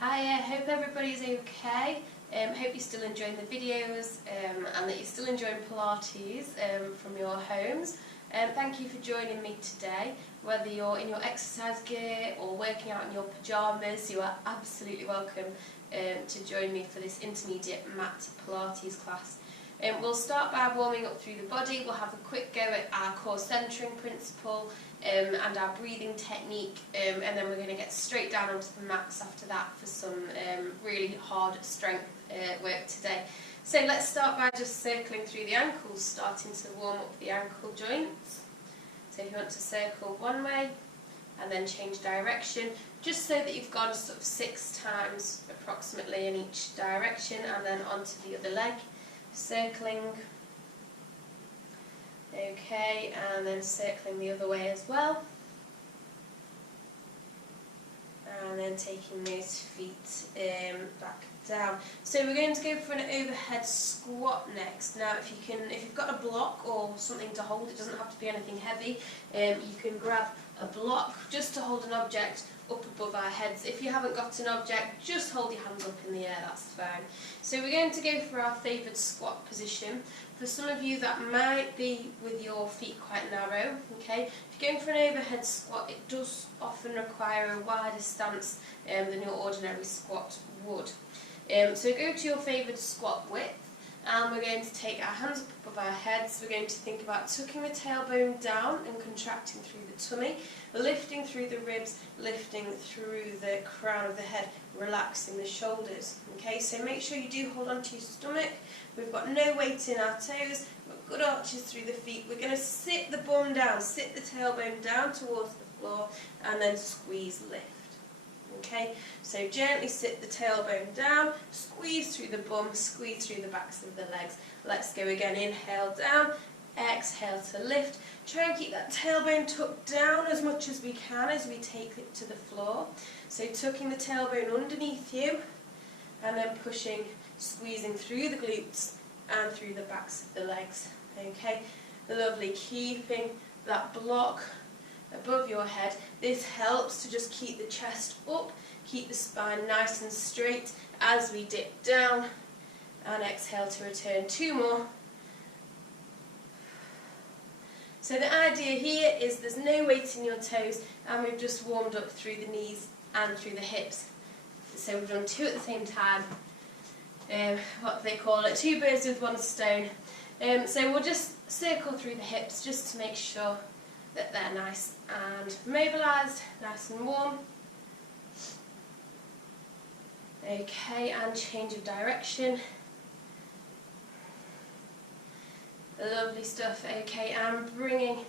Hi, I hope everybody's okay. Hope you're still enjoying the videos and that you're still enjoying Pilates from your homes. Thank you for joining me today. Whether you're in your exercise gear or working out in your pyjamas, you are absolutely welcome to join me for this intermediate mat Pilates class. We'll start by warming up through the body. We'll have a quick go at our core centering principle and our breathing technique, and then we're going to get straight down onto the mats after that for some really hard strength work today. So let's start by just circling through the ankles, starting to warm up the ankle joints. So if you want to circle one way and then change direction, just so that you've gone sort of 6 times approximately in each direction, and then onto the other leg. Circling, okay, and then circling the other way as well, and then taking those feet back down. So we're going to go for an overhead squat next. Now if you've got a block or something to hold, it doesn't have to be anything heavy, you can grab a block just to hold an object up above our heads. If you haven't got an object, just hold your hands up in the air, that's fine. So we're going to go for our favoured squat position. For some of you that might be with your feet quite narrow, okay? If you're going for an overhead squat, it does often require a wider stance than your ordinary squat would. So go to your favoured squat width, and we're going to take our hands up above our heads. We're going to think about tucking the tailbone down and contracting through the tummy, lifting through the ribs, lifting through the crown of the head, relaxing the shoulders. Okay, so make sure you do hold on to your stomach. We've got no weight in our toes, we've got good arches through the feet. We're going to sit the bum down, sit the tailbone down towards the floor, and then squeeze, lift. Okay, so gently sit the tailbone down, squeeze through the bum, squeeze through the backs of the legs. Let's go again. Inhale down, exhale to lift. Try and keep that tailbone tucked down as much as we can as we take it to the floor. So tucking the tailbone underneath you, and then pushing, squeezing through the glutes and through the backs of the legs. Okay, lovely. Keeping that block above your head. This helps to just keep the chest up, keep the spine nice and straight as we dip down, and exhale to return. 2 more. So the idea here is there's no weight in your toes, and we've just warmed up through the knees and through the hips. So we've done 2 at the same time. What do they call it? 2 birds with 1 stone. So we'll just circle through the hips just to make sure that they're nice and mobilised, nice and warm. Okay, and change of direction. Lovely stuff. Okay, and bringing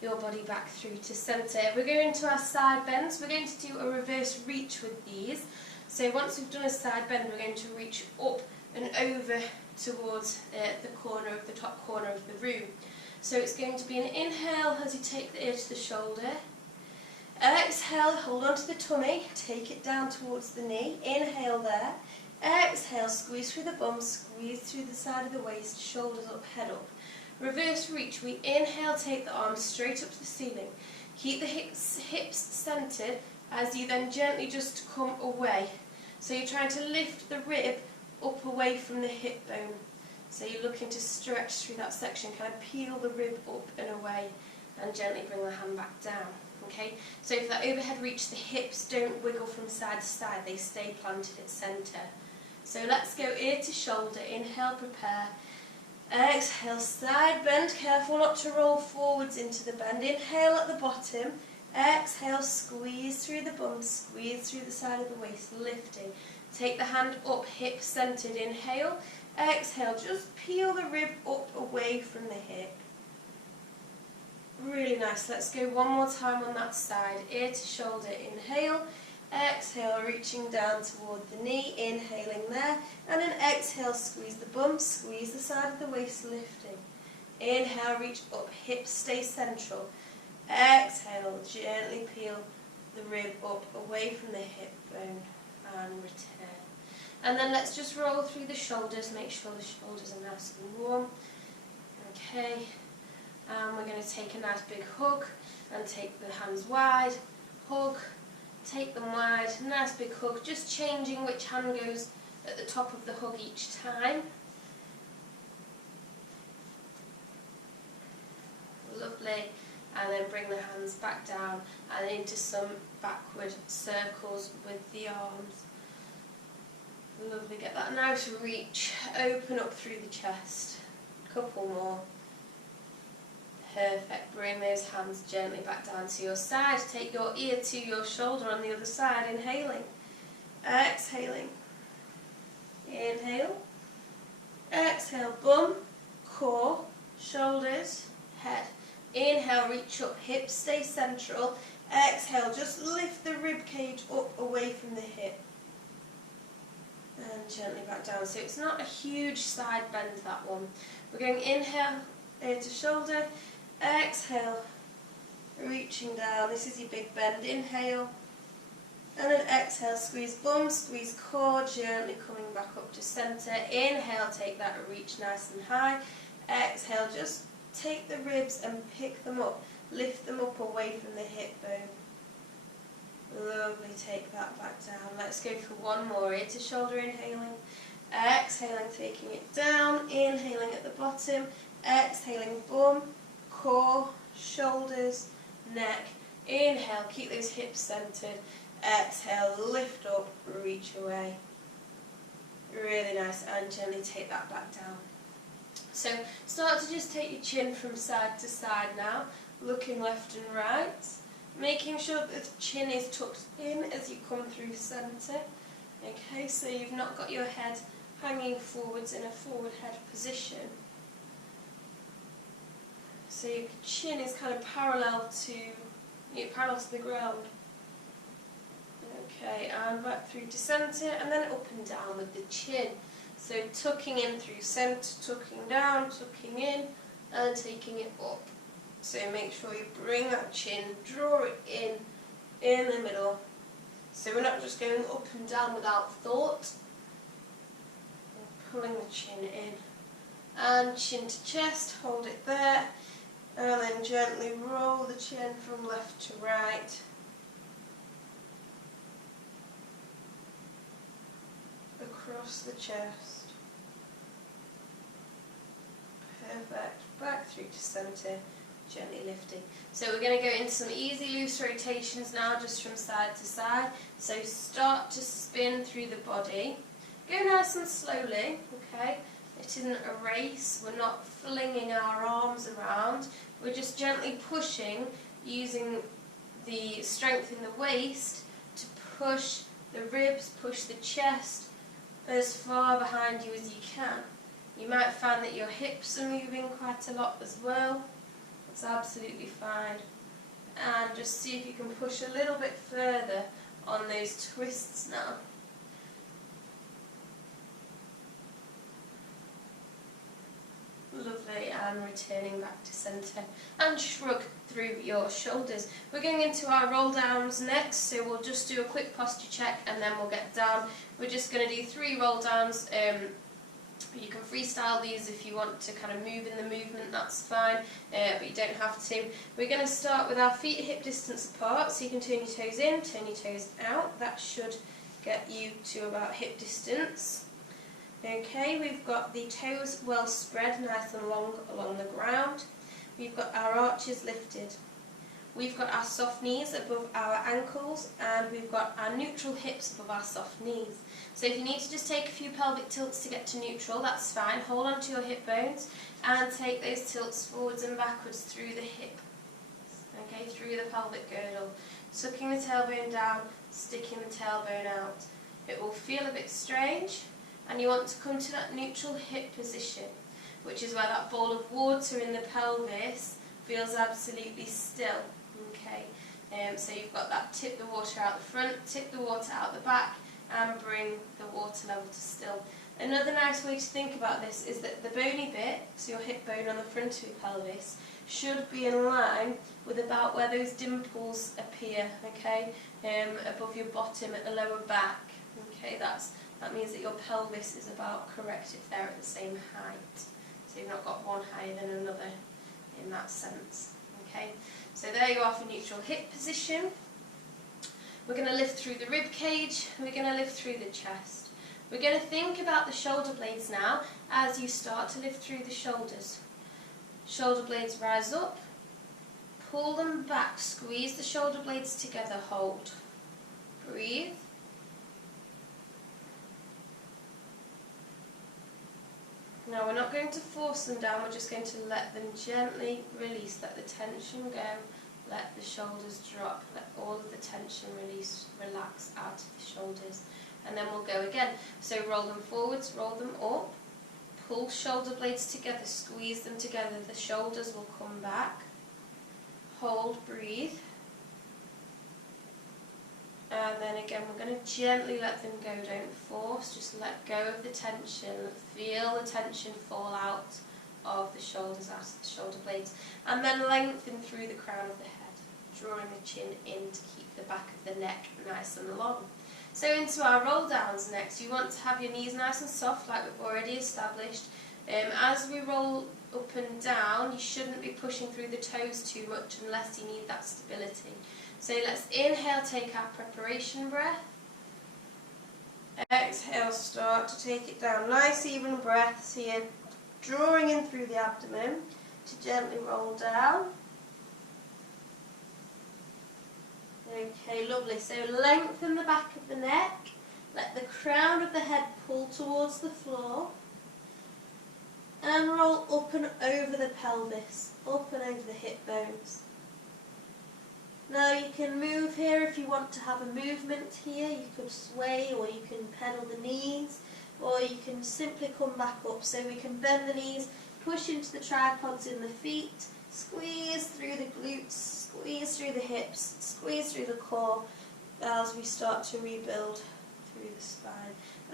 your body back through to centre. We're going to our side bends. We're going to do a reverse reach with these. So once we've done a side bend, we're going to reach up and over towards the top corner of the room. So it's going to be an inhale as you take the ear to the shoulder. Exhale, hold onto the tummy, take it down towards the knee. Inhale there. Exhale, squeeze through the bum, squeeze through the side of the waist, shoulders up, head up. Reverse reach, we inhale, take the arms straight up to the ceiling. Keep the hips centred as you then gently just come away. So you're trying to lift the rib up away from the hip bone. So you're looking to stretch through that section, kind of peel the rib up and away, and gently bring the hand back down. Okay, so for that overhead reach, the hips don't wiggle from side to side, they stay planted at centre. So let's go ear to shoulder. Inhale, prepare. Exhale, side bend. Careful not to roll forwards into the bend. Inhale at the bottom. Exhale, squeeze through the bum, squeeze through the side of the waist, lifting. Take the hand up, hip centred. Inhale. Exhale, just peel the rib up away from the hip. Really nice. Let's go one more time on that side. Ear to shoulder. Inhale. Exhale, reaching down toward the knee. Inhaling there. And then exhale, squeeze the bum, squeeze the side of the waist, lifting. Inhale, reach up, hips stay central. Exhale, gently peel the rib up away from the hip bone and return. And then let's just roll through the shoulders, make sure the shoulders are nice and warm. Okay, and we're going to take a nice big hug and take the hands wide, hug, take them wide, nice big hug, just changing which hand goes at the top of the hug each time. Lovely. And then bring the hands back down and into some backward circles with the arms. Lovely, get that nice reach, open up through the chest. Couple more. Perfect, bring those hands gently back down to your side. Take your ear to your shoulder on the other side, inhaling. Exhaling. Inhale. Exhale, bum, core, shoulders, head. Inhale, reach up, hips stay central. Exhale, just lift the rib cage up away from the hip. And gently back down. So it's not a huge side bend, that one. We're going inhale, ear to shoulder. Exhale, reaching down. This is your big bend. Inhale. And then exhale, squeeze bum, squeeze core, gently coming back up to centre. Inhale, take that reach nice and high. Exhale, just take the ribs and pick them up. Lift them up away from the hip bone. Lovely, take that back down. Let's go for one more. Ear to shoulder, inhaling. Exhaling, taking it down. Inhaling at the bottom. Exhaling, bum, core, shoulders, neck. Inhale, keep those hips centered. Exhale, lift up, reach away. Really nice, and gently take that back down. So start to just take your chin from side to side now, looking left and right, making sure that the chin is tucked in as you come through centre. Okay, so you've not got your head hanging forwards in a forward head position. So your chin is kind of parallel to the ground. Okay, and back through to centre, and then up and down with the chin. So tucking in through centre, tucking down, tucking in, and taking it up. So make sure you bring that chin, draw it in the middle. So we're not just going up and down without thought. We're pulling the chin in. And chin to chest, hold it there. And then gently roll the chin from left to right. Across the chest. Perfect. Back through to centre, gently lifting. So we're going to go into some easy loose rotations now, just from side to side. So start to spin through the body. Go nice and slowly, okay? It isn't a race. We're not flinging our arms around. We're just gently pushing, using the strength in the waist to push the ribs, push the chest as far behind you as you can. You might find that your hips are moving quite a lot as well. That's absolutely fine. And just see if you can push a little bit further on those twists now. Lovely, and returning back to centre. And shrug through your shoulders. We're going into our roll downs next, so we'll just do a quick posture check and then we'll get down. We're just going to do 3 roll downs. You can freestyle these if you want to kind of move in the movement, that's fine, but you don't have to. We're going to start with our feet hip distance apart, so you can turn your toes in, turn your toes out. That should get you to about hip distance. Okay, we've got the toes well spread, nice and long along the ground. We've got our arches lifted. We've got our soft knees above our ankles, and we've got our neutral hips above our soft knees. So if you need to just take a few pelvic tilts to get to neutral, that's fine. Hold on to your hip bones and take those tilts forwards and backwards through the hip. Okay, through the pelvic girdle. Sucking the tailbone down, sticking the tailbone out. It will feel a bit strange, and you want to come to that neutral hip position, which is where that ball of water in the pelvis feels absolutely still. Okay, so you've got that tip the water out the front, tip the water out the back, and bring the water level to still. Another nice way to think about this is that the bony bit, so your hip bone on the front of your pelvis, should be in line with about where those dimples appear, okay, above your bottom at the lower back. Okay, that means that your pelvis is about correct if they're at the same height. So you've not got one higher than another in that sense. Okay, so there you are for neutral hip position. We're going to lift through the rib cage, we're going to lift through the chest. We're going to think about the shoulder blades now as you start to lift through the shoulders. Shoulder blades rise up, pull them back, squeeze the shoulder blades together, hold. Breathe. Now we're not going to force them down, we're just going to let them gently release, let the tension go, let the shoulders drop, let all of the tension release, relax out of the shoulders. And then we'll go again. So roll them forwards, roll them up, pull shoulder blades together, squeeze them together, the shoulders will come back. Hold, breathe. And then again, we're going to gently let them go, don't force, just let go of the tension, feel the tension fall out of the shoulders, out of the shoulder blades, and then lengthen through the crown of the head, drawing the chin in to keep the back of the neck nice and long. So into our roll downs next, you want to have your knees nice and soft like we've already established. As we roll up and down, you shouldn't be pushing through the toes too much unless you need that stability. So let's inhale, take our preparation breath. Exhale, start to take it down. Nice even breaths here, drawing in through the abdomen to gently roll down. Okay, lovely. So lengthen the back of the neck, let the crown of the head pull towards the floor, and roll up and over the pelvis, up and over the hip bones. Now you can move here if you want to have a movement here. You could sway, or you can pedal the knees, or you can simply come back up. So we can bend the knees, push into the tripods in the feet, squeeze through the glutes, squeeze through the hips, squeeze through the core as we start to rebuild through the spine.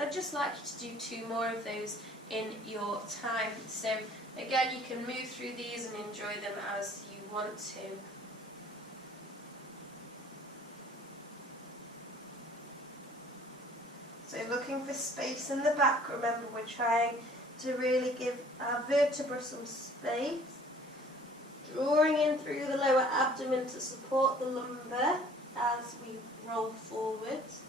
I'd just like you to do 2 more of those in your time. So again, you can move through these and enjoy them as you want to. So looking for space in the back, remember we're trying to really give our vertebra some space. Drawing in through the lower abdomen to support the lumbar as we roll forwards.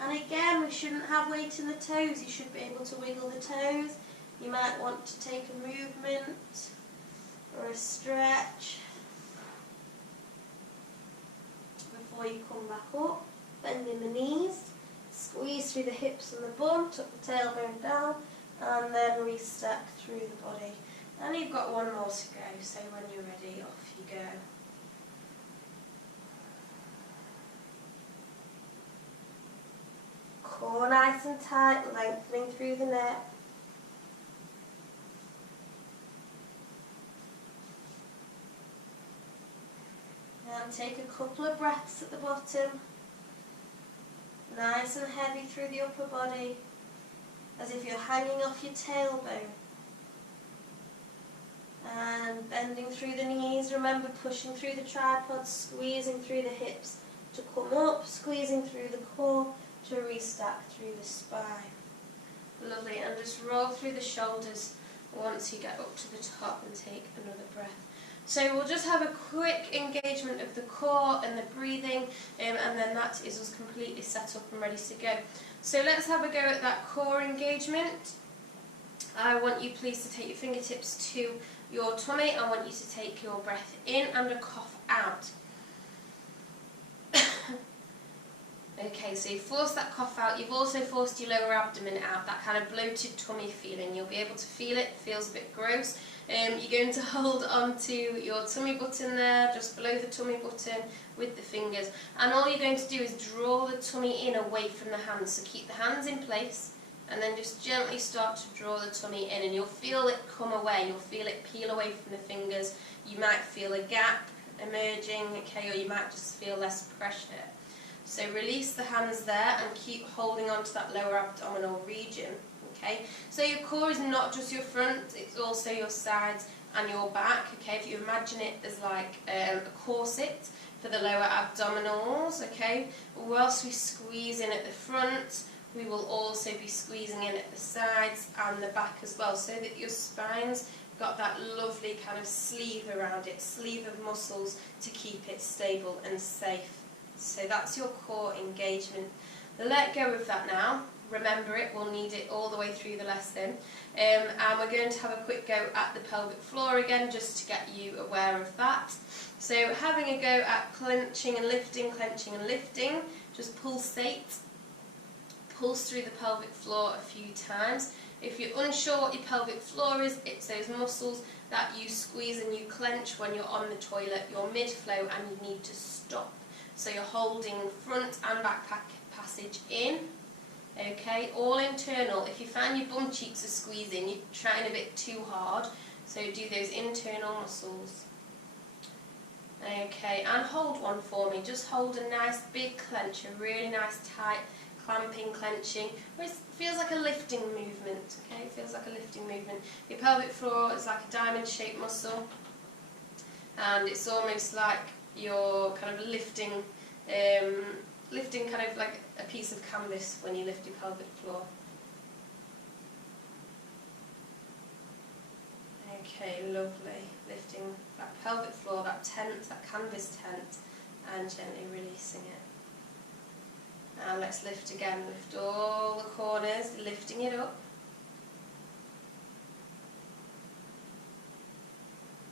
And again, we shouldn't have weight in the toes, you should be able to wiggle the toes. You might want to take a movement or a stretch before you come back up. Bending the knees. Squeeze through the hips and the bum, tuck the tailbone down, and then restack through the body. And you've got 1 more to go, so when you're ready, off you go. Core nice and tight, lengthening through the neck. And take a couple of breaths at the bottom. Nice and heavy through the upper body, as if you're hanging off your tailbone. And bending through the knees, remember pushing through the tripods, squeezing through the hips to come up, squeezing through the core to restack through the spine. Lovely, and just roll through the shoulders once you get up to the top and take another breath. So we'll just have a quick engagement of the core and the breathing, and then that is us completely set up and ready to go. So let's have a go at that core engagement. I want you please to take your fingertips to your tummy. I want you to take your breath in and a cough out. Okay, so you force that cough out. You've also forced your lower abdomen out, that kind of bloated tummy feeling. You'll be able to feel it. It feels a bit gross. You're going to hold onto your tummy button there, just below the tummy button with the fingers. And all you're going to do is draw the tummy in away from the hands. So keep the hands in place and then just gently start to draw the tummy in, and you'll feel it come away. You'll feel it peel away from the fingers. You might feel a gap emerging, okay, or you might just feel less pressure. So release the hands there and keep holding on to that lower abdominal region. Okay, so your core is not just your front, it's also your sides and your back. Okay, if you imagine it as like a corset for the lower abdominals. Okay, whilst we squeeze in at the front, we will also be squeezing in at the sides and the back as well, so that your spine's got that lovely kind of sleeve around it, sleeve of muscles to keep it stable and safe. So that's your core engagement. Let go of that now. Remember it, we'll need it all the way through the lesson. And we're going to have a quick go at the pelvic floor again, just to get you aware of that. So having a go at clenching and lifting, just pulsate. Pulse through the pelvic floor a few times. If you're unsure what your pelvic floor is, it's those muscles that you squeeze and you clench when you're on the toilet, you're mid-flow and you need to stop. So you're holding front and back passage in, okay, all internal. If you find your bum cheeks are squeezing, you're trying a bit too hard, so do those internal muscles. Okay, and hold one for me, just hold a nice big clench, a really nice tight clamping, clenching, where it feels like a lifting movement, okay, it feels like a lifting movement. Your pelvic floor is like a diamond shaped muscle, and it's almost like you're kind of lifting kind of like a piece of canvas when you lift your pelvic floor. Okay, lovely. Lifting that pelvic floor, that tent, that canvas tent, and gently releasing it. And let's lift again. Lift all the corners, lifting it up.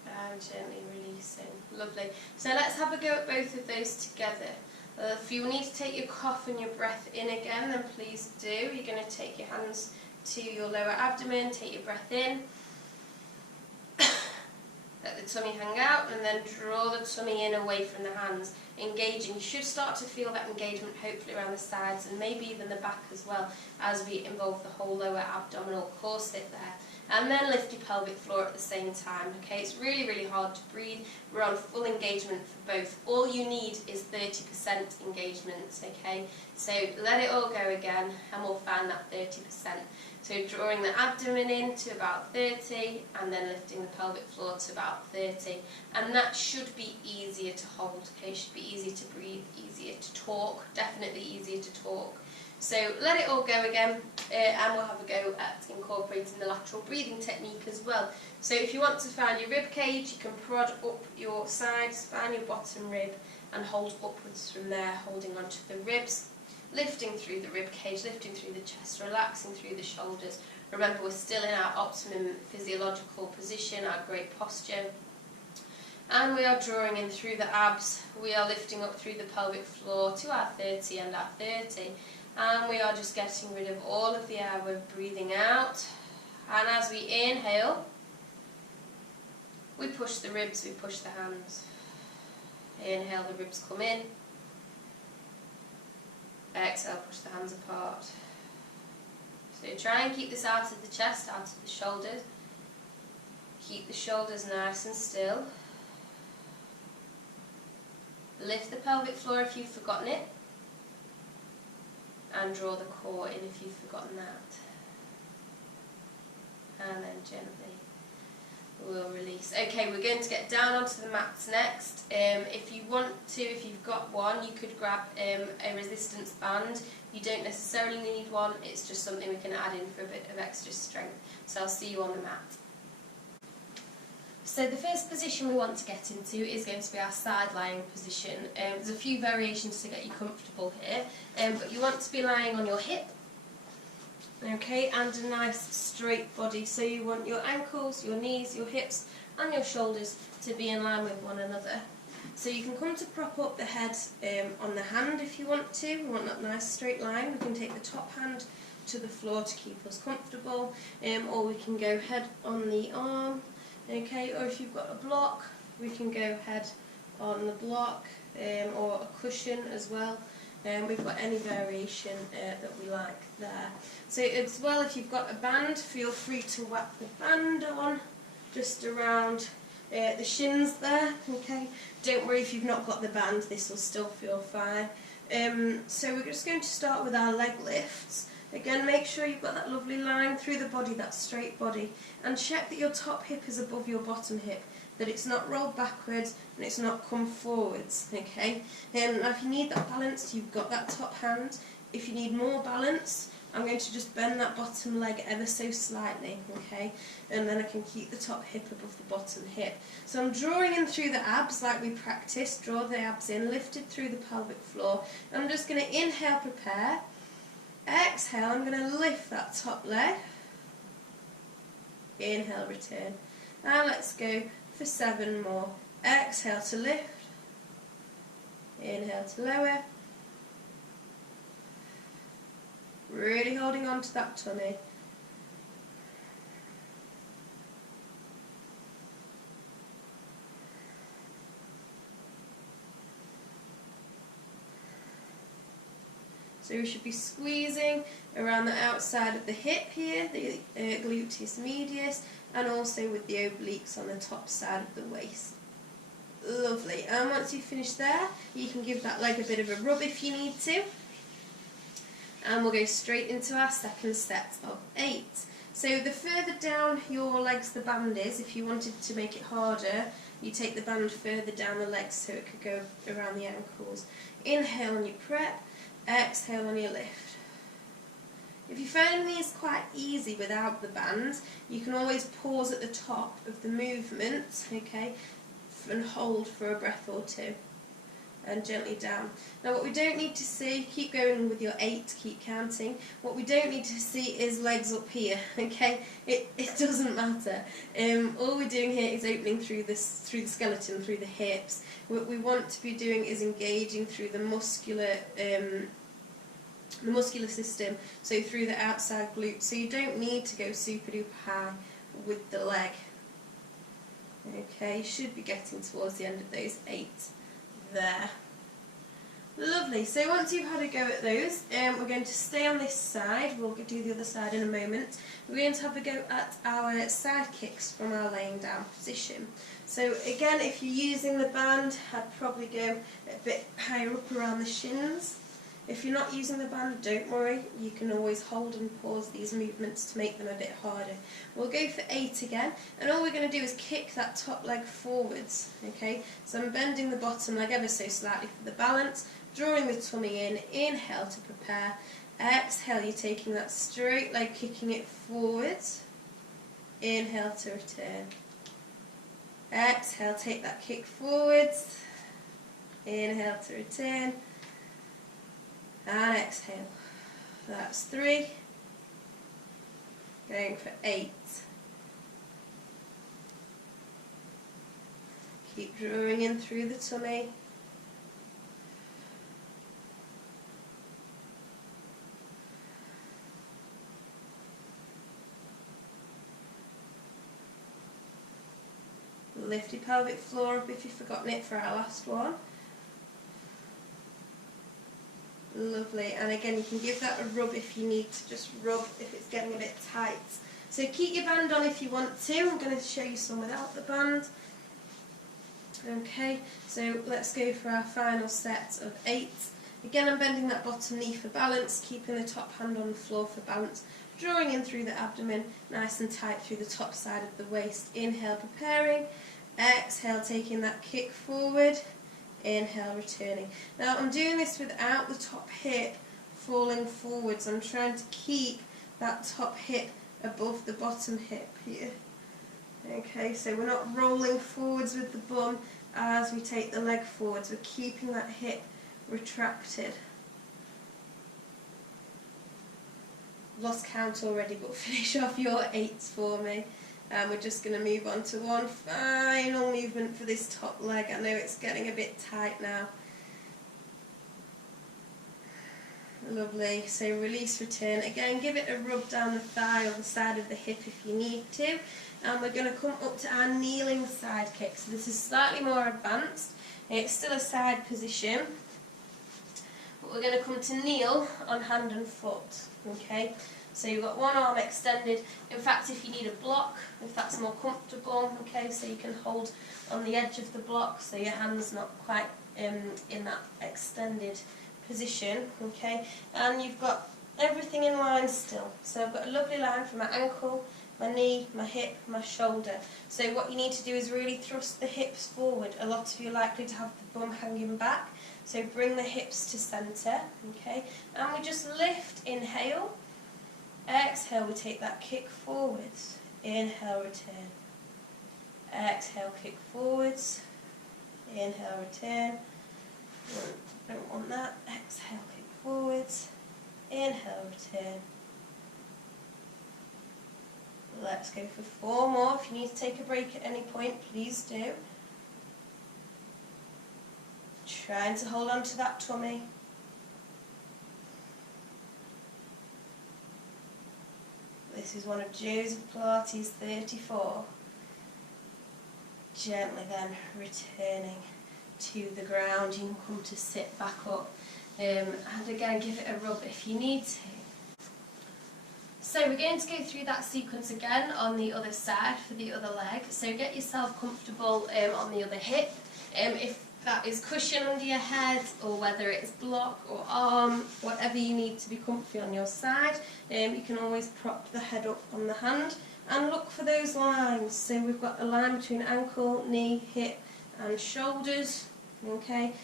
And gently releasing. Lovely. So let's have a go at both of those together. If you need to take your cough and your breath in again, then please do. You're going to take your hands to your lower abdomen, take your breath in. Let the tummy hang out, and then draw the tummy in away from the hands, engaging. You should start to feel that engagement hopefully around the sides and maybe even the back as well, as we involve the whole lower abdominal corset there. And then lift your pelvic floor at the same time, okay? It's really, really hard to breathe. We're on full engagement for both. All you need is 30% engagement, okay? So let it all go again, and we'll find that 30%. So drawing the abdomen in to about 30, and then lifting the pelvic floor to about 30. And that should be easier to hold, okay? It should be easier to breathe, easier to talk, definitely easier to talk. So let it all go again, and we'll have a go at incorporating the lateral breathing technique as well. So if you want to find your rib cage, you can prod up your side spine, your bottom rib, and hold upwards from there, holding onto the ribs, lifting through the rib cage, lifting through the chest, relaxing through the shoulders. Remember, we're still in our optimum physiological position, our great posture. And we are drawing in through the abs. We are lifting up through the pelvic floor to our 30 and our 30. And we are just getting rid of all of the air. We're breathing out. And as we inhale, we push the ribs, we push the hands. Inhale, the ribs come in. Exhale, push the hands apart. So try and keep this out of the chest, out of the shoulders. Keep the shoulders nice and still. Lift the pelvic floor if you've forgotten it. And draw the core in if you've forgotten that. And then gently we'll release. Okay, we're going to get down onto the mats next. If you want to, if you've got one, you could grab a resistance band. You don't necessarily need one, it's just something we can add in for a bit of extra strength. So I'll see you on the mat. So the first position we want to get into is going to be our side lying position. There's a few variations to get you comfortable here, but you want to be lying on your hip, okay, and a nice straight body. So you want your ankles, your knees, your hips and your shoulders to be in line with one another. So you can come to prop up the head on the hand if you want to. We want that nice straight line. We can take the top hand to the floor to keep us comfortable, or we can go head on the arm. Okay, or if you've got a block, we can go head on the block, or a cushion as well. We've got any variation that we like there. So as well, if you've got a band, feel free to whack the band on just around the shins there. Okay, don't worry if you've not got the band, this will still feel fine. So we're just going to start with our leg lifts. Again, make sure you've got that lovely line through the body, that straight body, and check that your top hip is above your bottom hip, that it's not rolled backwards and it's not come forwards, okay? Now if you need that balance, you've got that top hand. If you need more balance, I'm going to just bend that bottom leg ever so slightly, okay, and then I can keep the top hip above the bottom hip. So I'm drawing in through the abs like we practiced, draw the abs in, lifted through the pelvic floor. I'm just going to inhale, prepare, exhale, I'm going to lift that top leg, inhale, return, and let's go for 7 more. Exhale to lift, inhale to lower, really holding on to that tummy. So we should be squeezing around the outside of the hip here, the gluteus medius, and also with the obliques on the top side of the waist. Lovely. And once you've finished there, you can give that leg a bit of a rub if you need to. And we'll go straight into our second set of 8. So the further down your legs the band is, if you wanted to make it harder, you take the band further down the legs so it could go around the ankles. Inhale on your prep, exhale on your lift. If you find these quite easy without the band, you can always pause at the top of the movement, okay, and hold for a breath or two. And gently down. Now what we don't need to see, keep going with your 8, keep counting, what we don't need to see is legs up here, okay? It doesn't matter. All we're doing here is opening through the skeleton, through the hips. What we want to be doing is engaging through the muscular system, so through the outside glutes. So you don't need to go super duper high with the leg. Okay, you should be getting towards the end of those 8. There. Lovely. So once you've had a go at those, we're going to stay on this side. We'll do the other side in a moment. We're going to have a go at our side kicks from our laying down position. So again, if you're using the band, I'd probably go a bit higher up around the shins. If you're not using the band, don't worry, you can always hold and pause these movements to make them a bit harder. We'll go for 8 again, and all we're going to do is kick that top leg forwards, okay? So I'm bending the bottom leg ever so slightly for the balance, drawing the tummy in, inhale to prepare, exhale, you're taking that straight leg, kicking it forwards, inhale to return, exhale, take that kick forwards, inhale to return, and exhale. That's 3. Going for 8. Keep drawing in through the tummy. Lift your pelvic floor up if you've forgotten it for our last one. Lovely, and again you can give that a rub if you need to, just rub if it's getting a bit tight. So keep your band on if you want to. I'm going to show you some without the band. Okay, so let's go for our final set of 8. Again, I'm bending that bottom knee for balance, keeping the top hand on the floor for balance, drawing in through the abdomen, nice and tight through the top side of the waist. Inhale, preparing. Exhale, taking that kick forward. Inhale, returning. Now I'm doing this without the top hip falling forwards. I'm trying to keep that top hip above the bottom hip here. Okay, so we're not rolling forwards with the bum as we take the leg forwards. We're keeping that hip retracted. Lost count already, but finish off your 8s for me. And we're just going to move on to one final movement for this top leg. I know it's getting a bit tight now. Lovely. So release, return. Again, give it a rub down the thigh or the side of the hip if you need to. And we're going to come up to our kneeling side kick. So this is slightly more advanced. It's still a side position. But we're going to come to kneel on hand and foot. Okay. So you've got one arm extended. In fact, if you need a block, if that's more comfortable, okay, so you can hold on the edge of the block so your hand's not quite in that extended position, okay, and you've got everything in line still. So I've got a lovely line from my ankle, my knee, my hip, my shoulder. So what you need to do is really thrust the hips forward. A lot of you are likely to have the bum hanging back, so bring the hips to centre, okay, and we just lift, inhale, Exhale, we take that kick forwards. Inhale, return. Exhale, kick forwards. Inhale, return. Don't want that. Exhale, kick forwards. Inhale, return. Let's go for 4 more. If you need to take a break at any point, please do. Trying to hold on to that tummy. This is one of Joseph Pilates 34. Gently then returning to the ground. You can come to sit back up. And again, give it a rub if you need to. So we're going to go through that sequence again on the other side for the other leg. So get yourself comfortable on the other hip. If that is cushion under your head, or whether it's block or arm, whatever you need to be comfy on your side, you can always prop the head up on the hand and look for those lines. So we've got a line between ankle, knee, hip and shoulders. Okay,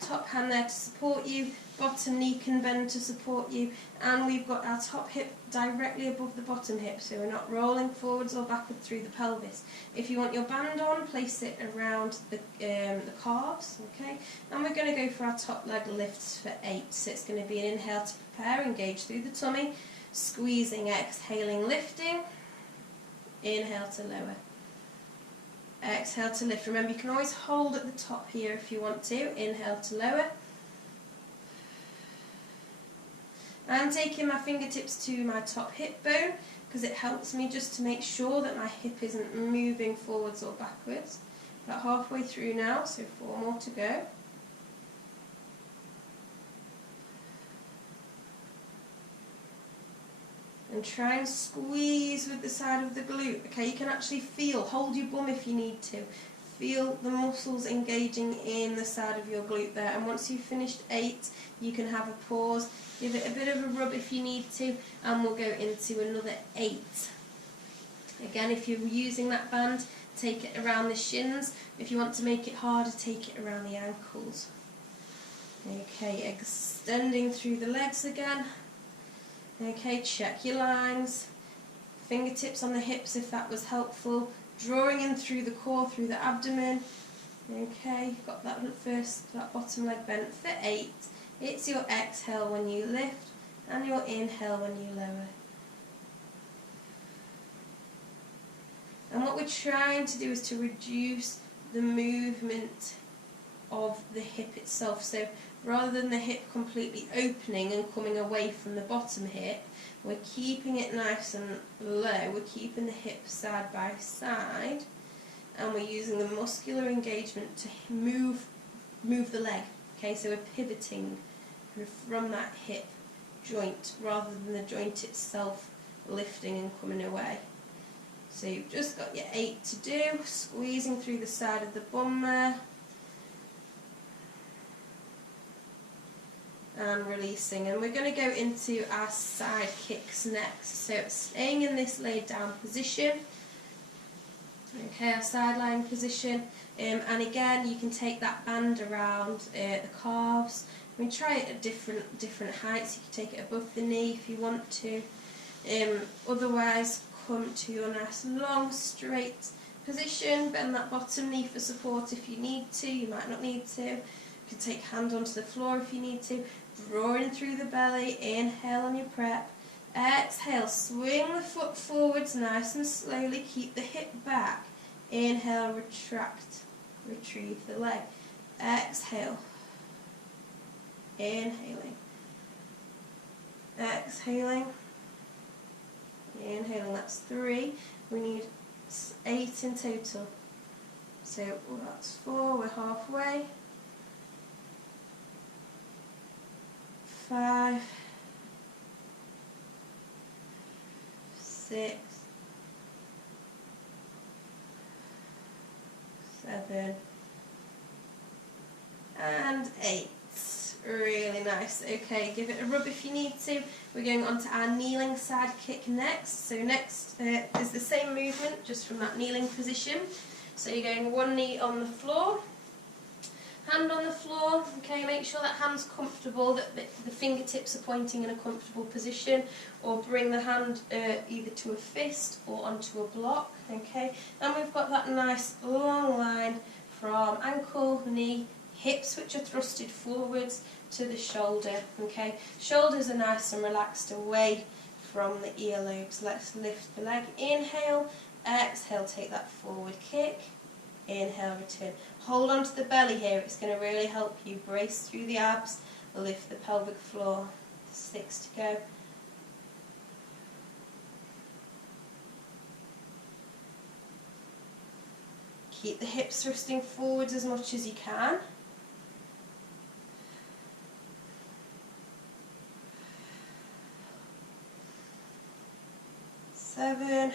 top hand there to support you, bottom knee can bend to support you, and we've got our top hip directly above the bottom hip, so we're not rolling forwards or backward through the pelvis. If you want your band on, place it around the calves, okay? And we're going to go for our top leg lifts for 8. So it's going to be an inhale to prepare, engage through the tummy, squeezing, exhaling, lifting, inhale to lower. Exhale to lift. Remember, you can always hold at the top here if you want to. Inhale to lower. I'm taking my fingertips to my top hip bone because it helps me just to make sure that my hip isn't moving forwards or backwards. About halfway through now, so 4 more to go. And try and squeeze with the side of the glute. Okay, you can actually hold your bum if you need to. Feel the muscles engaging in the side of your glute there. And once you've finished 8, you can have a pause. Give it a bit of a rub if you need to, and we'll go into another 8. Again, if you're using that band, take it around the shins. If you want to make it harder, take it around the ankles. Okay, extending through the legs again. Okay, check your lines, fingertips on the hips if that was helpful, drawing in through the core, through the abdomen. Okay, got that bottom leg bent for 8. It's your exhale when you lift and your inhale when you lower. And what we're trying to do is to reduce the movement of the hip itself. So rather than the hip completely opening and coming away from the bottom hip, we're keeping it nice and low. We're keeping the hip side by side, and we're using the muscular engagement to move the leg. Okay, so we're pivoting from that hip joint rather than the joint itself lifting and coming away. So you've just got your 8 to do, squeezing through the side of the bum there. And releasing, and we're going to go into our side kicks next. So staying in this laid down position, okay, our side lying position, and again you can take that band around the calves. We try it at different heights. You can take it above the knee if you want to. Otherwise, come to your nice long straight position. Bend that bottom knee for support if you need to. You might not need to. You can take hand onto the floor if you need to. Drawing through the belly, inhale on your prep. Exhale, swing the foot forwards nice and slowly, keep the hip back. Inhale, retract, retrieve the leg. Exhale, inhaling, exhaling, inhaling, that's 3. We need 8 in total. So that's 4, we're halfway. 5, 6, 7, and 8. Really nice. Okay, give it a rub if you need to. We're going on to our kneeling side kick next. So next is the same movement, just from that kneeling position. So you're going one knee on the floor, Hand on the floor, okay, make sure that hand's comfortable, that the fingertips are pointing in a comfortable position, or bring the hand either to a fist or onto a block, okay. And we've got that nice long line from ankle, knee, hips which are thrusted forwards to the shoulder, okay. Shoulders are nice and relaxed away from the earlobes. Let's lift the leg, inhale, exhale, take that forward kick. Inhale, return. Hold on to the belly here, it's going to really help you brace through the abs, lift the pelvic floor. 6 to go. Keep the hips thrusting forwards as much as you can. 7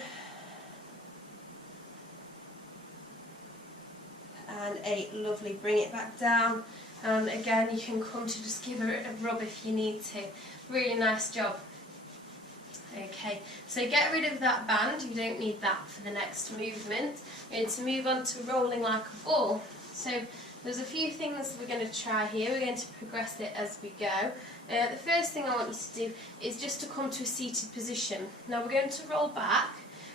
and 8. Lovely. Bring it back down, and again you can come to just give it a rub if you need to. Really nice job. Okay, so get rid of that band, you don't need that for the next movement. We're going to move on to rolling like a ball. So there's a few things we're going to try here. We're going to progress it as we go. The first thing I want you to do is just to come to a seated position. Now we're going to roll back,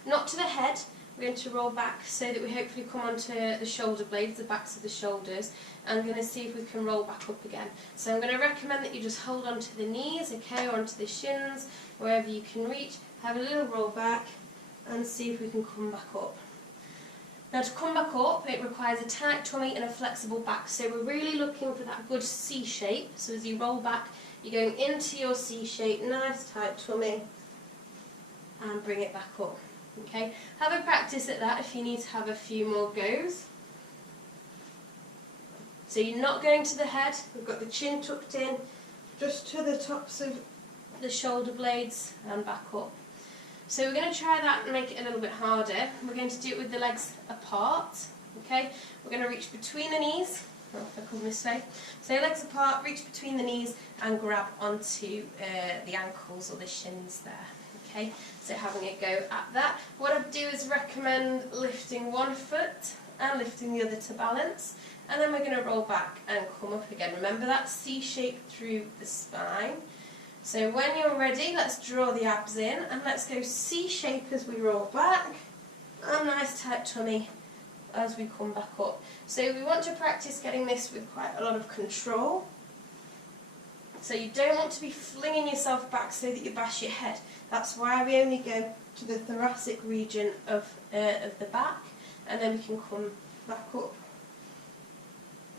not to the head, we're going to roll back so that we hopefully come onto the shoulder blades, the backs of the shoulders, and we're going to see if we can roll back up again. So I'm going to recommend that you just hold on to the knees, okay, or onto the shins, wherever you can reach. Have a little roll back and see if we can come back up. Now to come back up, it requires a tight tummy and a flexible back. So we're really looking for that good C shape. So as you roll back, you're going into your C shape, nice tight tummy, and bring it back up. Okay, have a practice at that if you need to have a few more goes. So you're not going to the head, we've got the chin tucked in, just to the tops of the shoulder blades and back up. So we're going to try that and make it a little bit harder. We're going to do it with the legs apart. Okay, we're going to reach between the knees. Oh, if I come this way. So legs apart, reach between the knees and grab onto the ankles or the shins there. Okay, so having a go at that. What I do is recommend lifting one foot and lifting the other to balance, and then we're going to roll back and come up again. Remember that C shape through the spine. So when you're ready, let's draw the abs in and let's go C shape as we roll back, and nice tight tummy as we come back up. So we want to practice getting this with quite a lot of control. So you don't want to be flinging yourself back so that you bash your head. That's why we only go to the thoracic region of the back, and then we can come back up.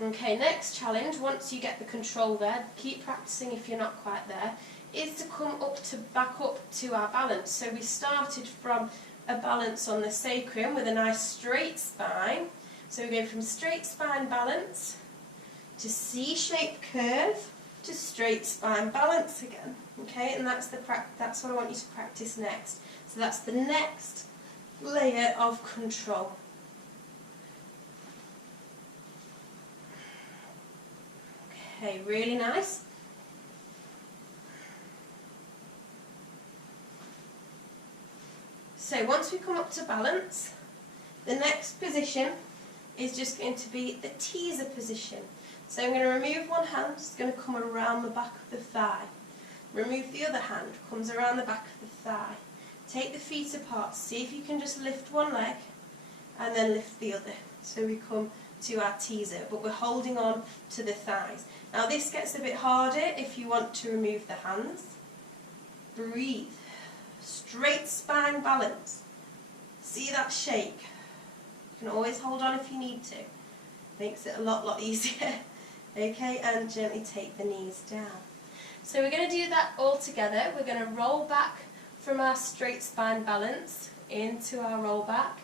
Okay, next challenge, once you get the control there, keep practicing if you're not quite there, is to come up to back up to our balance. So we started from a balance on the sacrum with a nice straight spine. So we go from straight spine balance to C-shaped curve to straight spine balance again. Okay, and that's what I want you to practice next. So that's the next layer of control. Okay, really nice. So once we come up to balance, the next position is just going to be the teaser position. So I'm going to remove one hand, it's going to come around the back of the thigh. Remove the other hand, comes around the back of the thigh. Take the feet apart, see if you can just lift one leg and then lift the other. So we come to our teaser, but we're holding on to the thighs. Now this gets a bit harder if you want to remove the hands. Breathe. Straight spine balance. See that shake? You can always hold on if you need to. Makes it a lot easier. Okay, and gently take the knees down. So we're going to do that all together. We're going to roll back from our straight spine balance into our roll back,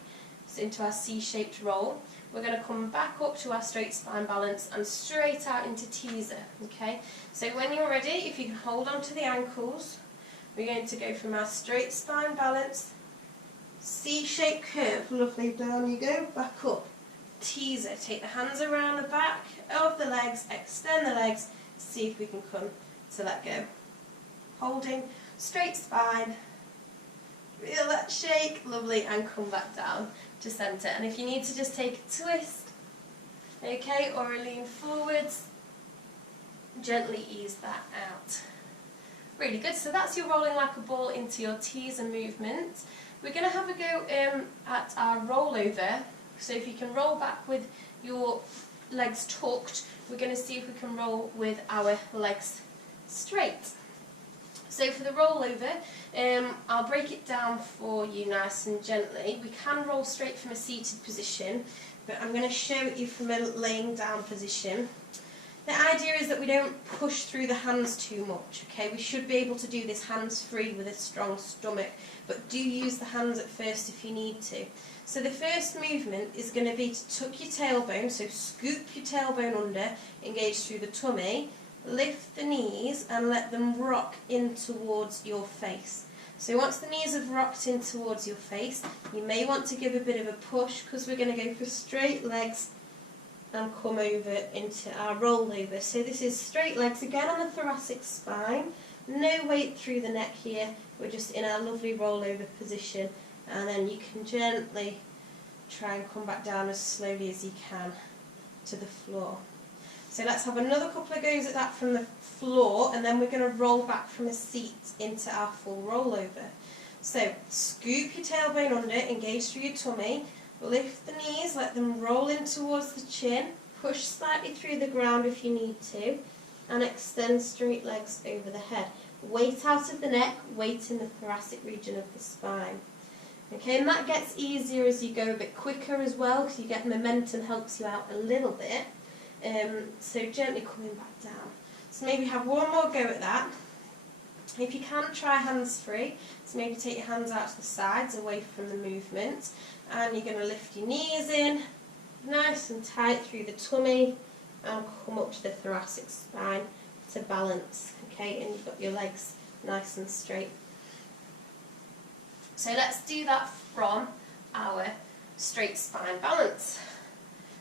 so into our C-shaped roll. We're going to come back up to our straight spine balance and straight out into teaser. Okay, so when you're ready, if you can hold on to the ankles, we're going to go from our straight spine balance, C-shaped curve, lovely, down you go, back up, teaser, take the hands around the back of the legs, extend the legs, see if we can come to let go. Holding, straight spine, feel that shake, lovely, and come back down to centre. And if you need to just take a twist Okay, or a lean forwards. Gently ease that out. Really good. So that's your rolling like a ball into your teaser movement. We're going to have a go at our rollover. So if you can roll back with your legs tucked, we're going to see if we can roll with our legs straight. So for the rollover, I'll break it down for you nice and gently. We can roll straight from a seated position, but I'm going to show you from a laying down position. The idea is that we don't push through the hands too much, okay? We should be able to do this hands-free with a strong stomach, but do use the hands at first if you need to. So the first movement is going to be to tuck your tailbone, so scoop your tailbone under, engage through the tummy, lift the knees and let them rock in towards your face. So once the knees have rocked in towards your face, you may want to give a bit of a push because we're going to go for straight legs and come over into our rollover. So this is straight legs again on the thoracic spine, no weight through the neck here, we're just in our lovely rollover position, and then you can gently try and come back down as slowly as you can to the floor. So let's have another couple of goes at that from the floor, and then we're going to roll back from a seat into our full rollover. So scoop your tailbone under, engage through your tummy, lift the knees, let them roll in towards the chin, push slightly through the ground if you need to, and extend straight legs over the head. Weight out of the neck, weight in the thoracic region of the spine. Okay, and that gets easier as you go a bit quicker as well, because you get momentum, helps you out a little bit. So gently coming back down. So maybe have one more go at that. If you can, try hands free. So maybe take your hands out to the sides, away from the movement. And you're going to lift your knees in, nice and tight through the tummy, and come up to the thoracic spine to balance. Okay, and you've got your legs nice and straight. So let's do that from our straight spine balance.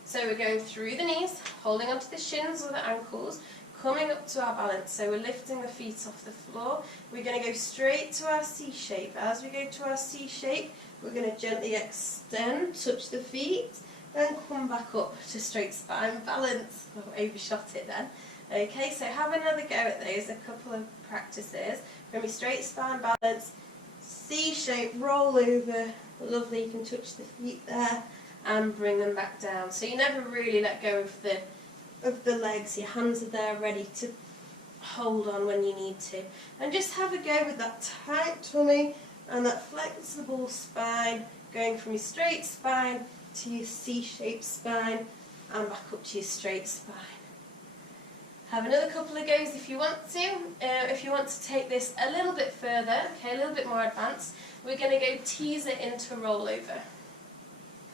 So we're going through the knees, holding onto the shins or the ankles, coming up to our balance. So we're lifting the feet off the floor. We're going to go straight to our C shape. As we go to our C shape, we're going to gently extend, touch the feet, then come back up to straight spine balance. Oh, overshot it then. Okay, so have another go at those, a couple of practices. From your straight spine balance, C shape, roll over, lovely, you can touch the feet there, and bring them back down. So you never really let go of the legs, your hands are there ready to hold on when you need to. And just have a go with that tight tummy and that flexible spine, going from your straight spine to your C-shaped spine and back up to your straight spine. Have another couple of goes if you want to. If you want to take this a little bit further, okay, a little bit more advanced, we're going to go teaser into rollover.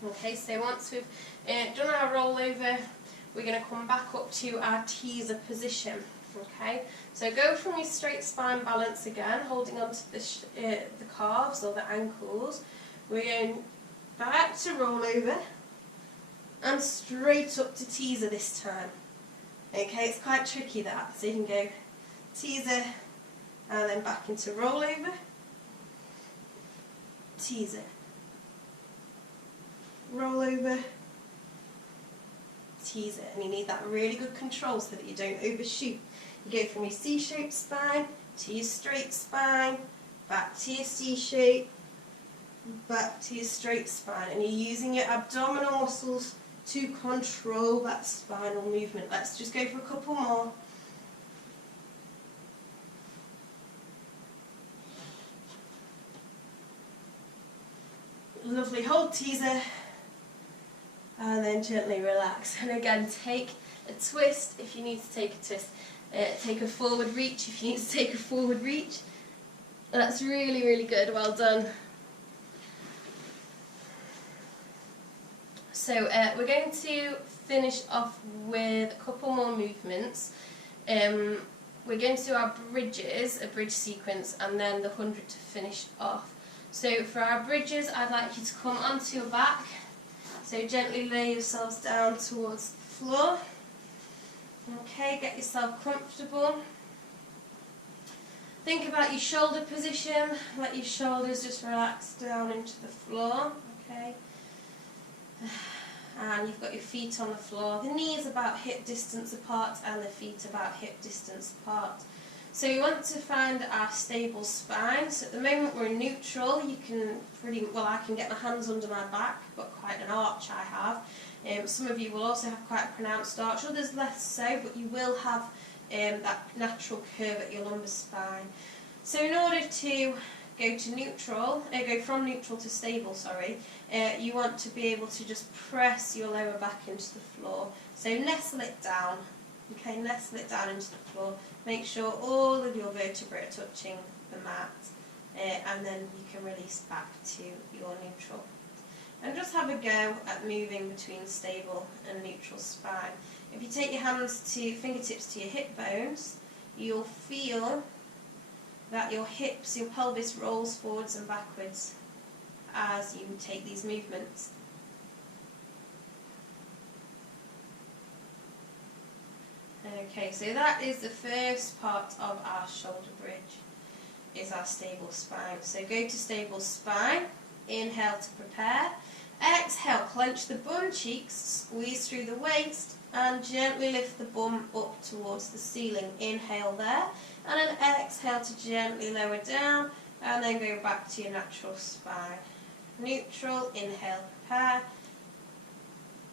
Okay, so once we've done our rollover, we're going to come back up to our teaser position. Okay, so go from your straight spine balance again, holding on to the calves or the ankles. We're going back to rollover and straight up to teaser this time. Okay, it's quite tricky that, so you can go teaser and then back into rollover, teaser, rollover, teaser, and you need that really good control so that you don't overshoot. You go from your C-shaped spine to your straight spine, back to your C-shape, back to your straight spine, and you're using your abdominal muscles to control that spinal movement. Let's just go for a couple more. Lovely, hold teaser, and then gently relax. And again, take a twist if you need to take a twist. Take a forward reach if you need to take a forward reach. That's really, really good, well done. So we're going to finish off with a couple more movements. We're going to do our bridges, a bridge sequence, and then the 100 to finish off. So for our bridges, I'd like you to come onto your back. So gently lay yourselves down towards the floor. Okay, get yourself comfortable. Think about your shoulder position. Let your shoulders just relax down into the floor. Okay. and you've got your feet on the floor. The knees about hip distance apart and the feet about hip distance apart. So we want to find our stable spine. So at the moment we're in neutral. You can I can get my hands under my back. I've got quite an arch I have. Some of you will also have quite a pronounced arch, others less so, but you will have that natural curve at your lumbar spine. So in order to go from neutral to stable, you want to be able to just press your lower back into the floor. So nestle it down. Okay, nestle it down into the floor. Make sure all of your vertebrae are touching the mat, and then you can release back to your neutral. And just have a go at moving between stable and neutral spine. If you take your fingertips to your hip bones, you'll feel that your pelvis rolls forwards and backwards as you take these movements. Okay, so that is the first part of our shoulder bridge, is our stable spine. So go to stable spine, inhale to prepare, exhale, clench the bum cheeks, squeeze through the waist, and gently lift the bum up towards the ceiling. Inhale there, and then exhale to gently lower down, and then go back to your natural spine. Neutral, inhale, prepare,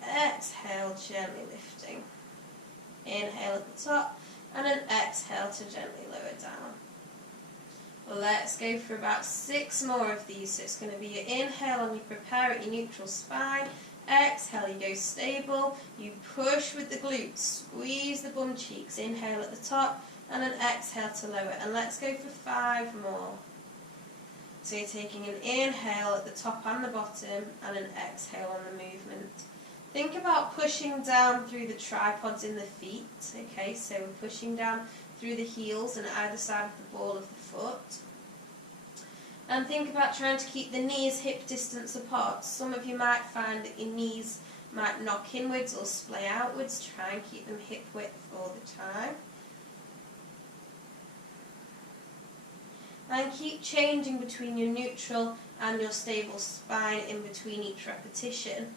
exhale, gently lifting. Inhale at the top, and then exhale to gently lower down. Let's go for about 6 more of these. So it's going to be your inhale on your prepare at your neutral spine. Exhale, you go stable. You push with the glutes, squeeze the bum cheeks. Inhale at the top, and then exhale to lower. And let's go for 5 more. So you're taking an inhale at the top and the bottom, and an exhale on the movement. Think about pushing down through the tripods in the feet. Okay, so we're pushing down through the heels and either side of the ball of the foot. And think about trying to keep the knees hip distance apart. Some of you might find that your knees might knock inwards or splay outwards. Try and keep them hip width all the time. And keep changing between your neutral and your stable spine in between each repetition.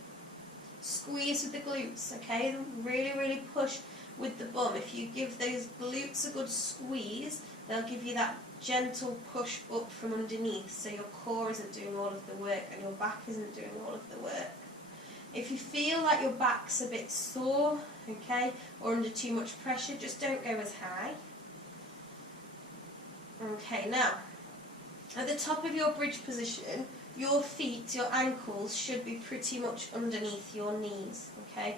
Squeeze with the glutes, okay? Really, really push with the bum. If you give those glutes a good squeeze, they'll give you that gentle push up from underneath, so your core isn't doing all of the work and your back isn't doing all of the work. If you feel like your back's a bit sore, okay, or under too much pressure, just don't go as high. Okay, now, at the top of your bridge position, your feet, your ankles, should be pretty much underneath your knees, okay?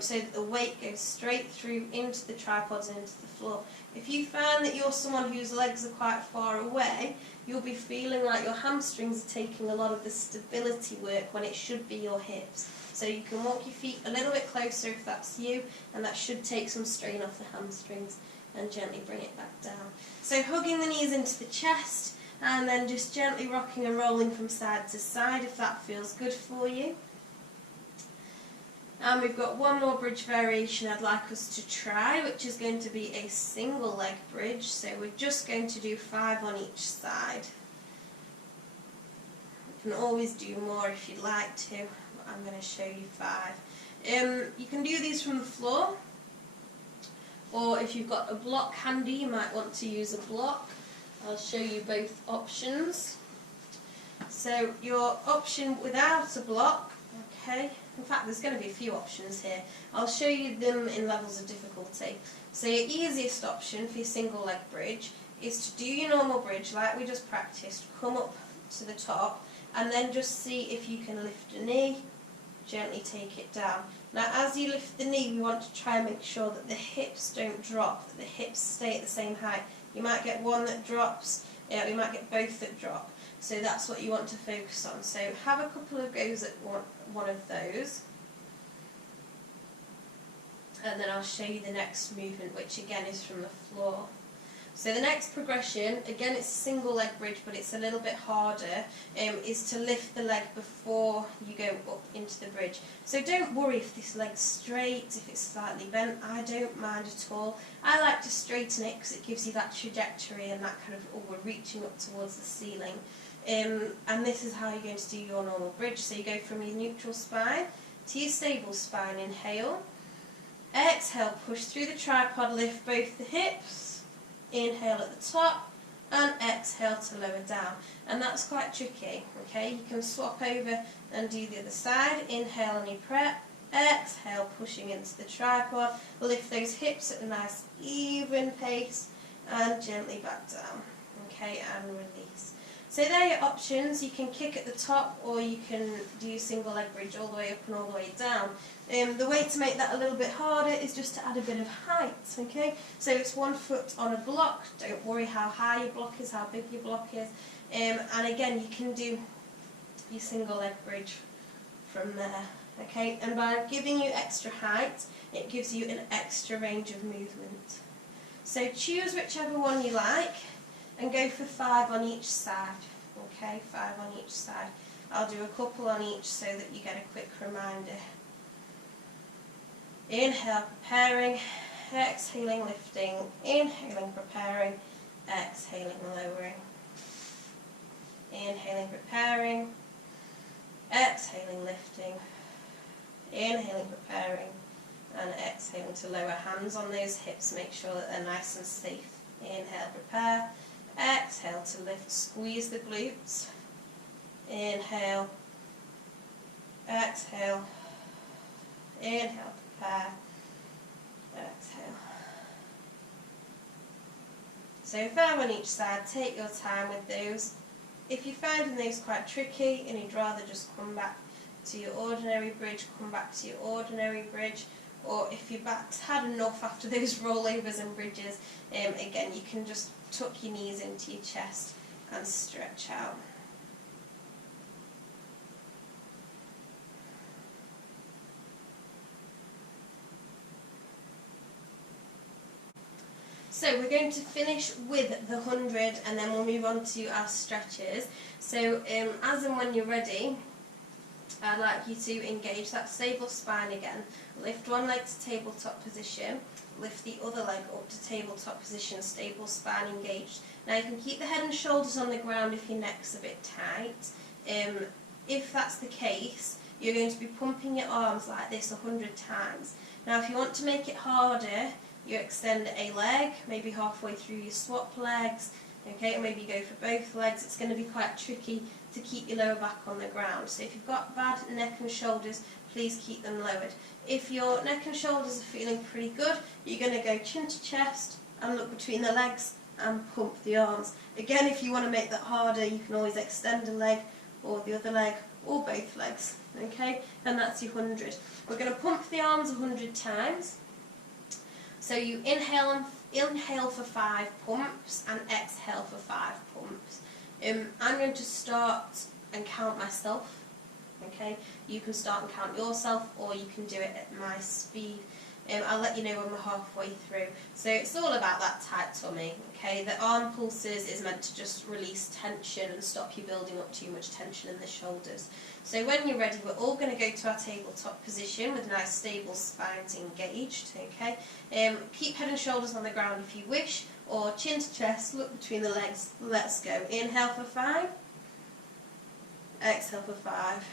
So that the weight goes straight through into the tripods and into the floor. If you find that you're someone whose legs are quite far away, you'll be feeling like your hamstrings are taking a lot of the stability work when it should be your hips. So you can walk your feet a little bit closer if that's you, and that should take some strain off the hamstrings and gently bring it back down. So hugging the knees into the chest, and then just gently rocking and rolling from side to side if that feels good for you. And we've got one more bridge variation I'd like us to try, which is going to be a single leg bridge. So we're just going to do 5 on each side. You can always do more if you'd like to, but I'm going to show you 5. You can do these from the floor, or if you've got a block handy, you might want to use a block. I'll show you both options. So your option without a block, okay, in fact there's going to be a few options here. I'll show you them in levels of difficulty. So your easiest option for your single leg bridge is to do your normal bridge like we just practiced, come up to the top, and then just see if you can lift a knee, gently take it down. Now as you lift the knee, we want to try and make sure that the hips don't drop, that the hips stay at the same height. You might get one that drops, you might get both that drop. So that's what you want to focus on. So have a couple of goes at one of those. And then I'll show you the next movement, which again is from the floor. So the next progression, again it's a single leg bridge, but it's a little bit harder, is to lift the leg before you go up into the bridge. So don't worry if this leg's straight, if it's slightly bent, I don't mind at all. I like to straighten it because it gives you that trajectory and that kind of, oh, we're reaching up towards the ceiling. And this is how you're going to do your normal bridge. So you go from your neutral spine to your stable spine. Inhale. Exhale, push through the tripod, lift both the hips. Inhale at the top and exhale to lower down. And that's quite tricky, okay? You can swap over and do the other side. Inhale on your prep. Exhale, pushing into the tripod. Lift those hips at a nice even pace and gently back down. Okay, and release. So there are your options. You can kick at the top, or you can do single leg bridge all the way up and all the way down. The way to make that a little bit harder is just to add a bit of height, okay? So it's 1 foot on a block. Don't worry how high your block is, how big your block is. And again, you can do your single leg bridge from there, okay? And by giving you extra height, it gives you an extra range of movement. So choose whichever one you like and go for 5 on each side, okay? 5 on each side. I'll do a couple on each so that you get a quick reminder. Inhale, preparing, exhaling, lifting, inhaling, preparing, exhaling, lowering. Inhaling, preparing, exhaling, lifting, inhaling, preparing, and exhaling to lower. Hands on those hips, make sure that they're nice and safe. Inhale, prepare, exhale to lift, squeeze the glutes. Inhale, exhale, inhale, prepare, exhale. So 5 on each side, take your time with those. If you're finding those quite tricky and you'd rather just come back to your ordinary bridge, come back to your ordinary bridge. Or if your back's had enough after those rollovers and bridges, again, you can just tuck your knees into your chest and stretch out. So we're going to finish with the 100 and then we'll move on to our stretches. So as and when you're ready, I'd like you to engage that stable spine again. Lift one leg to tabletop position, lift the other leg up to tabletop position, stable spine engaged. Now you can keep the head and shoulders on the ground if your neck's a bit tight. If that's the case, you're going to be pumping your arms like this 100 times. Now if you want to make it harder, you extend a leg, maybe halfway through you swap legs, okay, or maybe you go for both legs. It's going to be quite tricky to keep your lower back on the ground. So if you've got bad neck and shoulders, please keep them lowered. If your neck and shoulders are feeling pretty good, you're going to go chin to chest and look between the legs and pump the arms. Again, if you want to make that harder, you can always extend a leg or the other leg or both legs, okay? And that's your 100. We're going to pump the arms 100 times. So you inhale for 5 pumps and exhale for 5 pumps. I'm going to start and count myself, okay? You can start and count yourself, or you can do it at my speed. I'll let you know when we're halfway through. So it's all about that tight tummy, okay? The arm pulses is meant to just release tension and stop you building up too much tension in the shoulders. So when you're ready, we're all going to go to our tabletop position with nice stable spines engaged, okay? Keep head and shoulders on the ground if you wish, or chin to chest, look between the legs. Let's go. Inhale for 5, exhale for 5.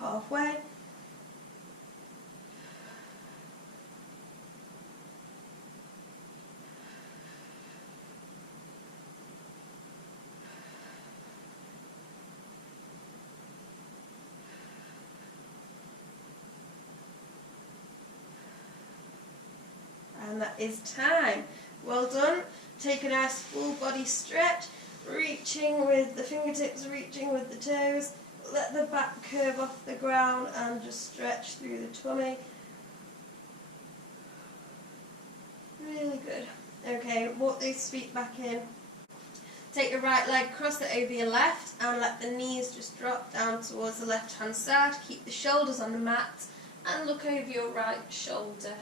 Halfway. And that is time. Well done. Take a nice full body stretch, reaching with the fingertips, reaching with the toes. Let the back curve off the ground and just stretch through the tummy. Really good. Okay, walk those feet back in. Take your right leg, cross it over your left, and let the knees just drop down towards the left hand side. Keep the shoulders on the mat and look over your right shoulder.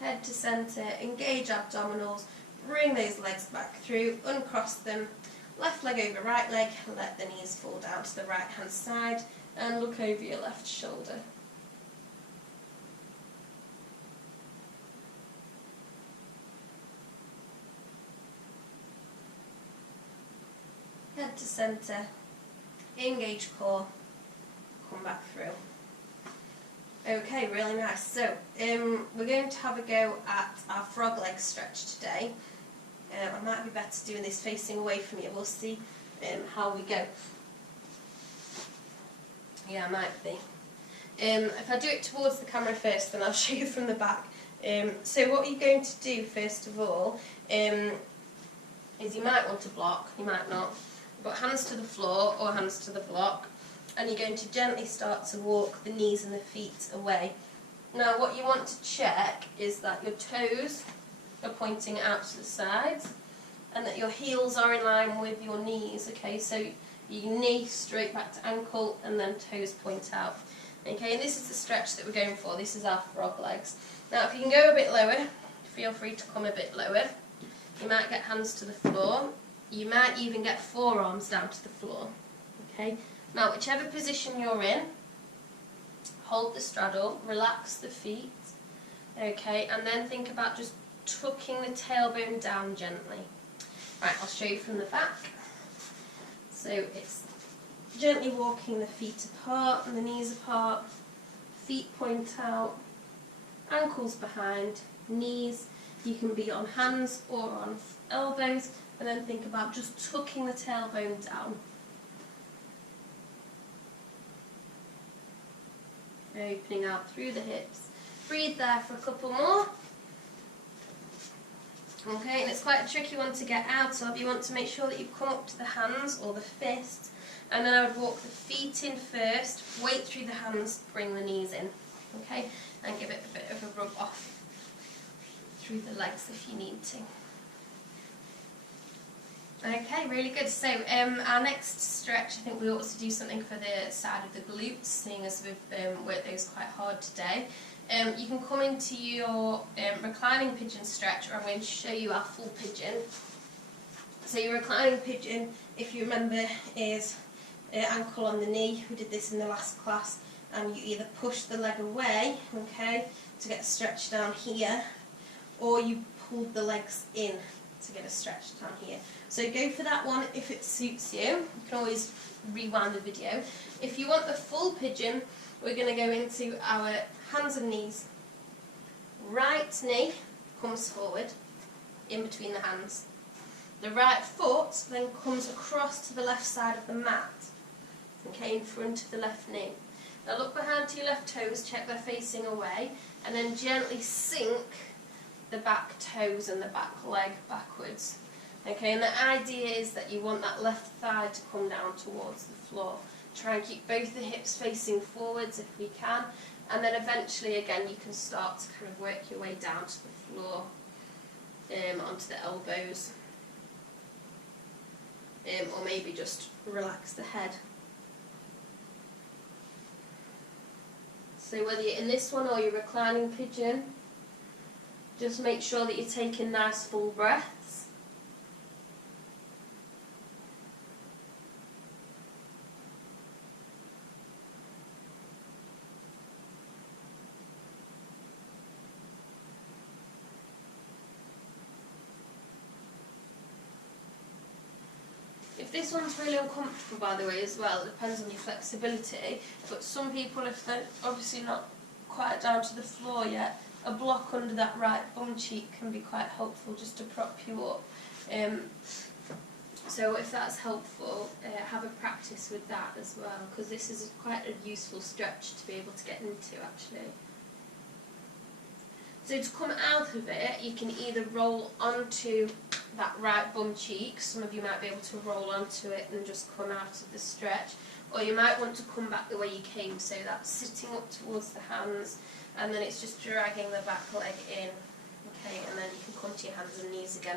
Head to centre, engage abdominals, bring those legs back through, uncross them, left leg over right leg, let the knees fall down to the right hand side and look over your left shoulder. Head to centre, engage core, come back through. Okay, really nice. So we're going to have a go at our frog leg stretch today. I might be better doing this facing away from you. We'll see how we go. Yeah, I might be. If I do it towards the camera first, then I'll show you from the back. So what you're going to do first of all is you might want to block, you might not, but hands to the floor or hands to the block, and you're going to gently start to walk the knees and the feet away. Now what you want to check is that your toes are pointing out to the sides and that your heels are in line with your knees, okay, so your knee straight back to ankle and then toes point out. Okay, and this is the stretch that we're going for. This is our frog legs. Now if you can go a bit lower, feel free to come a bit lower. You might get hands to the floor. You might even get forearms down to the floor. Okay, now whichever position you're in, hold the straddle, relax the feet, okay, and then think about just tucking the tailbone down gently. Right, I'll show you from the back. So it's gently walking the feet apart and the knees apart, feet point out, ankles behind, knees, you can be on hands or on elbows, and then think about just tucking the tailbone down. Opening out through the hips. Breathe there for a couple more. Okay, and it's quite a tricky one to get out of. You want to make sure that you come up to the hands or the fists, and then I would walk the feet in first, weight through the hands, bring the knees in, okay, and give it a bit of a rub off through the legs if you need to. Okay, really good. So our next stretch, I think we ought to do something for the side of the glutes, seeing as we've worked those quite hard today. You can come into your reclining pigeon stretch, or I'm going to show you our full pigeon. So your reclining pigeon, if you remember, is ankle on the knee. We did this in the last class, and you either push the leg away, okay, to get a stretch down here, or you pull the legs in to get a stretch down here. So go for that one if it suits you. You can always rewind the video. If you want the full pigeon, we're going to go into our hands and knees. Right knee comes forward, in between the hands. The right foot then comes across to the left side of the mat, okay, in front of the left knee. Now look behind to your left toes, check they're facing away, and then gently sink the back toes and the back leg backwards. Okay, and the idea is that you want that left thigh to come down towards the floor. Try and keep both the hips facing forwards if we can, and then eventually again you can start to kind of work your way down to the floor, onto the elbows, or maybe just relax the head. So whether you're in this one or you're reclining pigeon, just make sure that you're taking nice full breaths. If this one's really uncomfortable, by the way, as well, it depends on your flexibility, but some people, if they're obviously not quite down to the floor yet, a block under that right bum cheek can be quite helpful just to prop you up. So if that's helpful, have a practice with that as well, because this is quite a useful stretch to be able to get into actually. So to come out of it, you can either roll onto that right bum cheek. Some of you might be able to roll onto it and just come out of the stretch, or you might want to come back the way you came, so that's sitting up towards the hands, and then it's just dragging the back leg in, okay, and then you can come to your hands and knees again.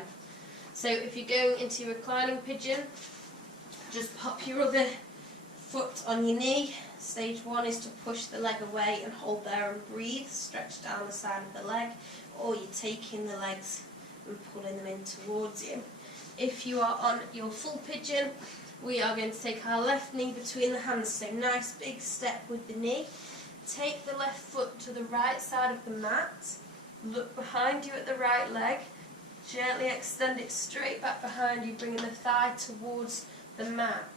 So if you're going into your reclining pigeon, just pop your other foot on your knee. Stage one is to push the leg away and hold there and breathe, stretch down the side of the leg, or you're taking the legs and pulling them in towards you. If you are on your full pigeon, we are going to take our left knee between the hands, so nice big step with the knee. Take the left foot to the right side of the mat, look behind you at the right leg, gently extend it straight back behind you, bringing the thigh towards the mat.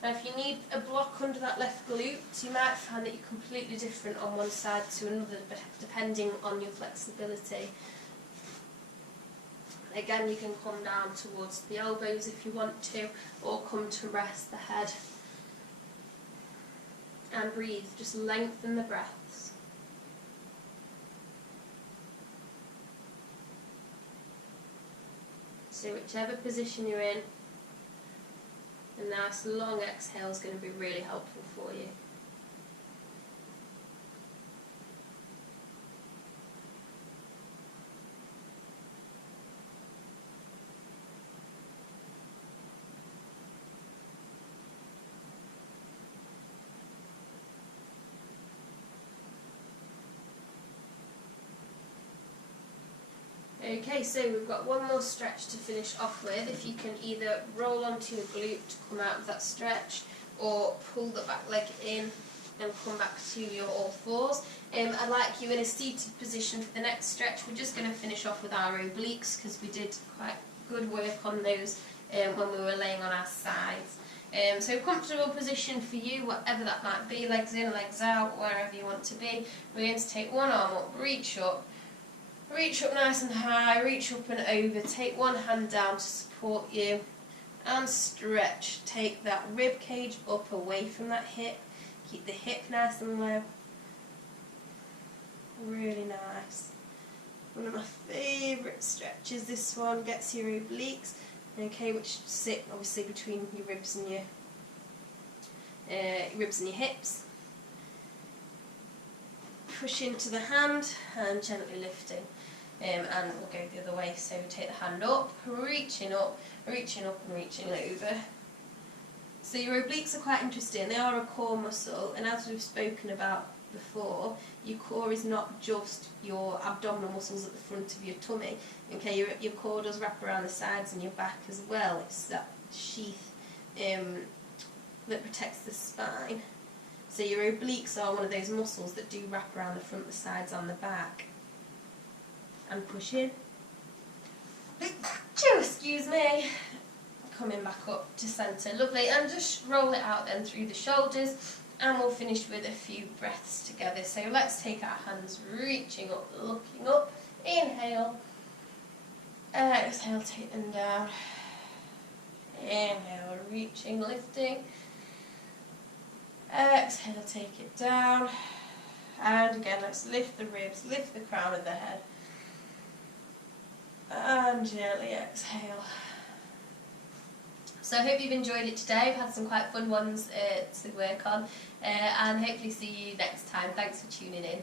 Now if you need a block under that left glute, you might find that you're completely different on one side to another, depending on your flexibility. Again, you can come down towards the elbows if you want to, or come to rest the head. And breathe, just lengthen the breaths. So whichever position you're in, a nice long exhale is going to be really helpful for you. Okay, so we've got one more stretch to finish off with. If you can either roll onto your glute to come out of that stretch, or pull the back leg in and come back to your all fours. I'd like you in a seated position for the next stretch. We're just going to finish off with our obliques because we did quite good work on those when we were laying on our sides. So comfortable position for you, whatever that might be, legs in, legs out, wherever you want to be. We're going to take one arm up, reach up nice and high, reach up and over, take one hand down to support you, and stretch. Take that rib cage up away from that hip, keep the hip nice and low. Really nice. One of my favourite stretches, this one, gets your obliques, okay, which sit obviously between your ribs and your hips. Push into the hand and gently lifting. And we'll go the other way, so take the hand up, reaching up and reaching over. So your obliques are quite interesting. They are a core muscle, and as we've spoken about before, your core is not just your abdominal muscles at the front of your tummy. Okay, your core does wrap around the sides and your back as well. It's that sheath that protects the spine. So your obliques are one of those muscles that do wrap around the front, the sides and the back. And push in. Excuse me. Coming back up to centre. Lovely. And just roll it out then through the shoulders. And we'll finish with a few breaths together. So let's take our hands reaching up, looking up. Inhale. Exhale, take them down. Inhale, reaching, lifting. Exhale, take it down. And again, let's lift the ribs, lift the crown of the head. And gently exhale. So I hope you've enjoyed it today. I've had some quite fun ones to work on, and hopefully see you next time. Thanks for tuning in.